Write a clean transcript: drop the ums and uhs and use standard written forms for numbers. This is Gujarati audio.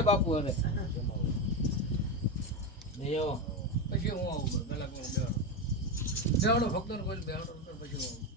જાય બાપુ અરે પછી હું આવું કલાક બેહાડો ફક્ત કોઈ બેહાડો પછી હું આવું